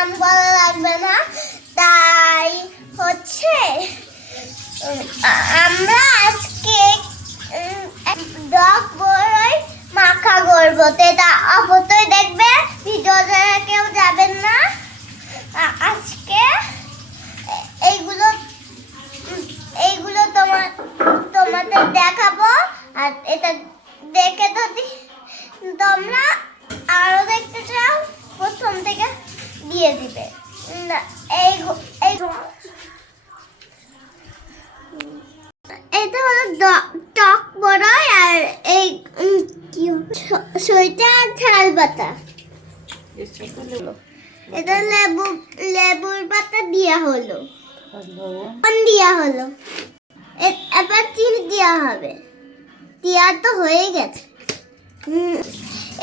নাম বলা লাগবে না, তাই হচ্ছে আমরা আজকে টক বড়ই মাখা করবো। এটা অবশ্যই দেখবে, ভিডিওতে কেউ যাবেন না। আজকে এইগুলো তোমাদের দেখাবো, আর এটা দেখে যদি তোমরা আরো দেখতে চাও প্রথম থেকে দিয়ে দিবে। এটা হলো টক বড়ই, আর এই সইটা আর ঝাল পাতা। এটা লেবুর পাতা দেওয়া হলো, দেওয়া হলো। এবার চিনি দেওয়া হবে, দেওয়া তো হয়ে গেছে।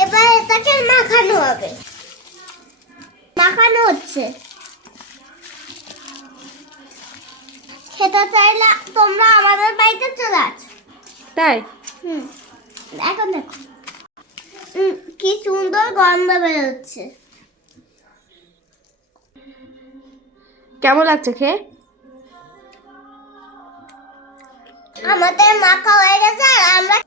এবার এটাকে মাখানো হবে, মাখানো হচ্ছে। খেতে চাইলে তোমরা আমাদের বাড়িতে চলে আসো। তাই? এখন দেখো কি সুন্দর গন্ধ বেরোচ্ছে। কেমন লাগছে খেয়ে? আমাদের মাখা হয়ে গেছে, আর আমরা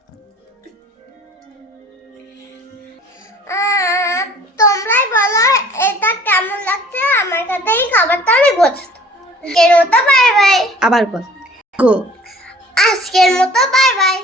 তোমরাই বলো এটা কেমন লাগছে। আমার কাছে এই খাবারটা অনেক পছন্দ। আজকের মতো বাই বাই। আবার বল। গো। আজকের মতো বাই বাই।